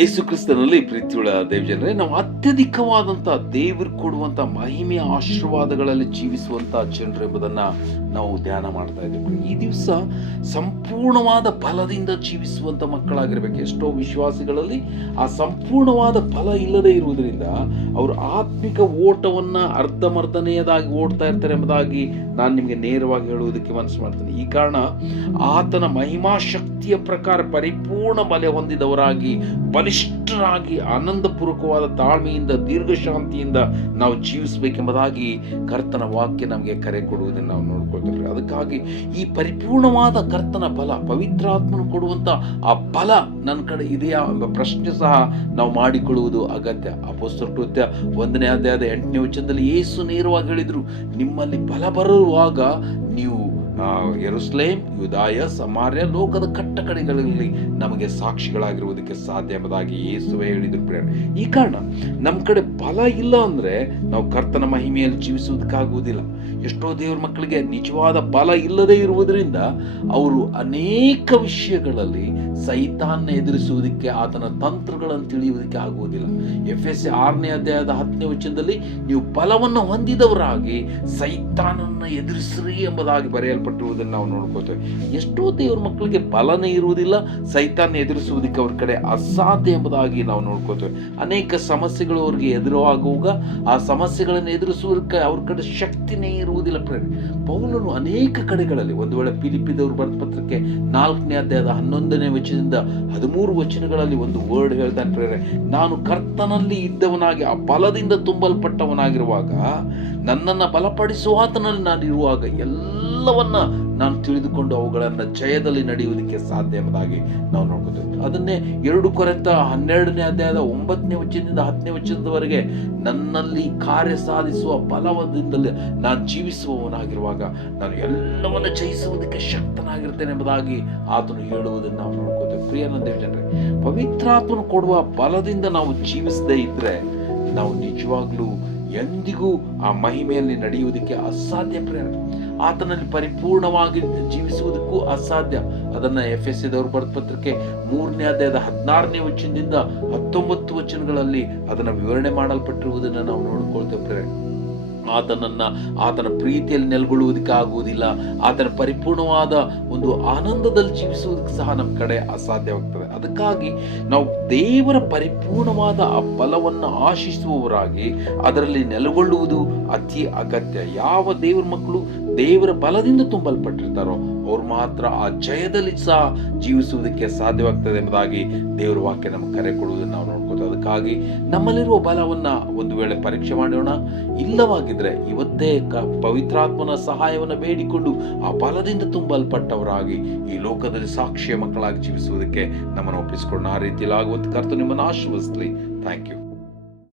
ಯೇಸು ಕ್ರಿಸ್ತನಲ್ಲಿ ಪ್ರೀತಿಯುಳ್ಳ ದೇವಜನರೇ, ನಾವು ಅತ್ಯಧಿಕವಾದಂಥ ದೇವರು ಕೊಡುವಂಥ ಮಹಿಮೆಯ ಆಶೀರ್ವಾದಗಳಲ್ಲಿ ಜೀವಿಸುವಂಥ ಜನರು ಎಂಬುದನ್ನು ನಾವು ಧ್ಯಾನ ಮಾಡ್ತಾ ಇದ್ದೀವಿ. ಈ ದಿವಸ ಸಂಪೂರ್ಣವಾದ ಫಲದಿಂದ ಜೀವಿಸುವಂಥ ಮಕ್ಕಳಾಗಿರ್ಬೇಕು. ಎಷ್ಟೋ ವಿಶ್ವಾಸಿಗಳಲ್ಲಿ ಆ ಸಂಪೂರ್ಣವಾದ ಫಲ ಇಲ್ಲದೆ ಇರುವುದರಿಂದ ಅವರು ಆತ್ಮಿಕ ಓಟವನ್ನು ಅರ್ಧಮರ್ಧನೆಯದಾಗಿ ಓಡ್ತಾ ಇರ್ತಾರೆ ಎಂಬುದಾಗಿ ನಾನು ನಿಮಗೆ ನೇರವಾಗಿ ಹೇಳುವುದಕ್ಕೆ ಮನಸ್ಸು ಮಾಡ್ತೇನೆ. ಈ ಕಾರಣ ಆತನ ಮಹಿಮಾ ಶಕ್ತಿಯ ಪ್ರಕಾರ ಪರಿಪೂರ್ಣ ಬಲ ಹೊಂದಿದವರಾಗಿ, ಬಲಿಷ್ಠರಾಗಿ, ಆನಂದಪೂರ್ವಕವಾದ ತಾಳ್ಮೆಯಿಂದ, ದೀರ್ಘಶಾಂತಿಯಿಂದ ನಾವು ಜೀವಿಸಬೇಕೆಂಬುದಾಗಿ ಕರ್ತನ ವಾಕ್ಯ ನಮಗೆ ಕರೆ ಕೊಡುವುದನ್ನು ನಾವು ನೋಡ್ಕೊಳ್ತೇವೆ. ಅದಕ್ಕಾಗಿ ಈ ಪರಿಪೂರ್ಣವಾದ ಕರ್ತನ ಬಲ, ಪವಿತ್ರಾತ್ಮನು ಕೊಡುವಂಥ ಆ ಬಲ ನನ್ನ ಕಡೆ ಇದೆಯಾ ಎಂಬ ಪ್ರಶ್ನೆ ಸಹ ನಾವು ಮಾಡಿಕೊಳ್ಳುವುದು ಅಗತ್ಯ. ಅಪೊಸ್ತಲರ ಕೃತ್ಯ 1ನೇ ಅಧ್ಯಾಯದ 8ನೇ ವಚನದಲ್ಲಿ ಯೇಸು ನೇರವಾಗಿ ಹೇಳಿದರು, ನಿಮ್ಮಲ್ಲಿ ಬಲ ಬರುವಾಗ ನೀವು ಯೆರೂಸಲೇಮ್, ಯೂದಾಯ, ಸಮಾರ್ಯ, ಲೋಕದ ಕಟ್ಟ ಕಡೆಗಳಲ್ಲಿ ನಮಗೆ ಸಾಕ್ಷಿಗಳಾಗಿರುವುದಕ್ಕೆ ಸಾಧ್ಯ ಎಂಬುದಾಗಿ ಯೇಸುವೇ ಹೇಳಿದ್ರು. ಈ ಕಾರಣ ನಮ್ಮ ಕಡೆ ಬಲ ಇಲ್ಲ ಅಂದ್ರೆ ನಾವು ಕರ್ತನ ಮಹಿಮೆಯಲ್ಲಿ ಜೀವಿಸುವುದಕ್ಕಾಗುವುದಿಲ್ಲ. ಎಷ್ಟೋ ದೇವರ ಮಕ್ಕಳಿಗೆ ನಿಜವಾದ ಬಲ ಇಲ್ಲದೆ ಇರುವುದರಿಂದ ಅವರು ಅನೇಕ ವಿಷಯಗಳಲ್ಲಿ ಸೈತಾನ್ನ ಎದುರಿಸುವುದಕ್ಕೆ, ಆತನ ತಂತ್ರಗಳನ್ನು ತಿಳಿಯುವುದಕ್ಕೆ ಆಗುವುದಿಲ್ಲ. ಎಫೆಸ 6ನೇ ಅಧ್ಯಾಯದ 10ನೇ ವಚನದಲ್ಲಿ ನೀವು ಬಲವನ್ನು ಹೊಂದಿದವರಾಗಿ ಸೈತಾನನ್ನು ಎದುರಿಸ್ರಿ ಎಂಬುದಾಗಿ ಬರೆಯಲ್ಪಟ್ಟಿರುವುದನ್ನು ನಾವು ನೋಡ್ಕೋತೇವೆ. ಎಷ್ಟೋ ದೇವರ ಮಕ್ಕಳಿಗೆ ಬಲನೇ ಇರುವುದಿಲ್ಲ, ಸೈತಾನ ಎದುರಿಸುವುದಕ್ಕೆ ಅವ್ರ ಕಡೆ ಅಸಾಧ್ಯ ಎಂಬುದಾಗಿ ನಾವು ನೋಡ್ಕೋತೇವೆ. ಅನೇಕ ಸಮಸ್ಯೆಗಳು ಅವ್ರಿಗೆ ಎದುರಾಗುವಾಗ ಆ ಸಮಸ್ಯೆಗಳನ್ನು ಎದುರಿಸುವುದಕ್ಕೆ ಅವ್ರ ಕಡೆ ಶಕ್ತಿನೇ ಇರುವುದಿಲ್ಲ. ಪೌಲನು ಅನೇಕ ಕಡೆಗಳಲ್ಲಿ, ಒಂದು ವೇಳೆ ಫಿಲಿಪ್ಪಿದವರು ಬರೆದ ಪತ್ರಕ್ಕೆ 4ನೇ ಅಧ್ಯಾಯದ 11ನೇ ವಚನದಿಂದ 13 ವಚನಗಳಲ್ಲಿ ಒಂದು ವರ್ಡ್ ಹೇಳ್ತಾನೆ ಪ್ರೇರೆ, ನಾನು ಕರ್ತನಲ್ಲಿ ಇದ್ದವನಾಗಿ ಆ ಬಲದಿಂದ ತುಂಬಲ್ಪಟ್ಟವನಾಗಿರುವಾಗ, ನನ್ನನ್ನು ಬಲಪಡಿಸುವ ಆತನಲ್ಲಿ ನಾನು ಇರುವಾಗ ಎಲ್ಲವನ್ನ ನಾನು ತಿಳಿದುಕೊಂಡು ಅವುಗಳನ್ನು ಜಯದಲ್ಲಿ ನಡೆಯುವುದಕ್ಕೆ ಸಾಧ್ಯ ಎಂಬುದಾಗಿ ನಾವು ನೋಡ್ಕೋತೇವೆ. ಅದನ್ನೇ 2 ಕೊರಿಂಥ 12ನೇ ಅಧ್ಯಾಯದ 9ನೇ ವಚನದಿಂದ 10ನೇ ವಚನದವರೆಗೆ, ನನ್ನಲ್ಲಿ ಕಾರ್ಯ ಸಾಧಿಸುವ ಬಲದಿಂದಲೇ ನಾನು ಜೀವಿಸುವವನಾಗಿರುವಾಗ ನಾನು ಎಲ್ಲವನ್ನ ಜಯಿಸುವುದಕ್ಕೆ ಶಕ್ತನಾಗಿರ್ತೇನೆ ಎಂಬುದಾಗಿ ಆತನು ಹೇಳುವುದನ್ನು ನಾವು ನೋಡ್ಕೋತೇವೆ. ಪ್ರಿಯನ ದೇವಜನರೇ, ಪವಿತ್ರಾತ್ಮನು ಕೊಡುವ ಬಲದಿಂದ ನಾವು ಜೀವಿಸದೇ ಇದ್ರೆ ನಾವು ನಿಜವಾಗ್ಲೂ ಎಂದಿಗೂ ಆ ಮಹಿಮೆಯಲ್ಲಿ ನಡೆಯುವುದಕ್ಕೆ ಅಸಾಧ್ಯ. ಪ್ರೇರಣೆ ಆತನಲ್ಲಿ ಪರಿಪೂರ್ಣವಾಗಿ ಜೀವಿಸುವುದಕ್ಕೂ ಅಸಾಧ್ಯ. ಅದನ್ನ ಎಫೆಸದವರು ಬರೆದ ಪತ್ರಕ್ಕೆ 3ನೇ ಅಧ್ಯಾಯದ 16ನೇ ವಚನದಿಂದ 19 ವಚನಗಳಲ್ಲಿ ಅದನ್ನ ವಿವರಣೆ ಮಾಡಲ್ಪಟ್ಟಿರುವುದನ್ನು ನಾವು ನೋಡ್ಕೊಳ್ತೇವೆ. ಪ್ರೇರಣೆ ಆತನ ಪ್ರೀತಿಯಲ್ಲಿ ನೆಲೆಗೊಳ್ಳುವುದಕ್ಕೆ ಆಗುವುದಿಲ್ಲ. ಆತನ ಪರಿಪೂರ್ಣವಾದ ಒಂದು ಆನಂದದಲ್ಲಿ ಜೀವಿಸುವುದಕ್ಕೆ ಸಹ ನಮ್ಮ ಕಡೆ ಅಸಾಧ್ಯವಾಗ್ತದೆ. ಅದಕ್ಕಾಗಿ ನಾವು ದೇವರ ಪರಿಪೂರ್ಣವಾದ ಆ ಬಲವನ್ನು ಆಶಿಸುವವರಾಗಿ ಅದರಲ್ಲಿ ನೆಲೆಗೊಳ್ಳುವುದು ಅತಿ ಅಗತ್ಯ. ಯಾವ ದೇವರ ಮಕ್ಕಳು ದೇವರ ಬಲದಿಂದ ತುಂಬಲ್ಪಟ್ಟಿರ್ತಾರೋ ಅವ್ರು ಮಾತ್ರ ಆ ಜಯದಲ್ಲಿ ಸಹ ಜೀವಿಸುವುದಕ್ಕೆ ಸಾಧ್ಯವಾಗ್ತದೆ ಎಂಬುದಾಗಿ ದೇವರ ವಾಕ್ಯ ನಮಗೆ ಕರೆ ಕೊಡುವುದನ್ನು ನಾವು ನೋಡ್ಕೋತೇವೆ. ಅದಕ್ಕಾಗಿ ನಮ್ಮಲ್ಲಿರುವ ಬಲವನ್ನ ಒಂದು ವೇಳೆ ಪರೀಕ್ಷೆ ಮಾಡೋಣ. ಇಲ್ಲವಾಗಿದ್ರೆ ಇವತ್ತೇ ಪವಿತ್ರಾತ್ಮನ ಸಹಾಯವನ್ನು ಬೇಡಿಕೊಂಡು ಆ ಬಲದಿಂದ ತುಂಬಲ್ಪಟ್ಟವರಾಗಿ ಈ ಲೋಕದಲ್ಲಿ ಸಾಕ್ಷಿಯ ಮಕ್ಕಳಾಗಿ ಜೀವಿಸುವುದಕ್ಕೆ ನಮ್ಮನ್ನು ಒಪ್ಪಿಸಿಕೊಂಡು ಆ ರೀತಿಯಲ್ಲಿ ಆಗುವಂತ ಕರ್ತನು ನಿಮ್ಮನ್ನು ಆಶೀರ್ವದಿಸಲಿ. Thank you.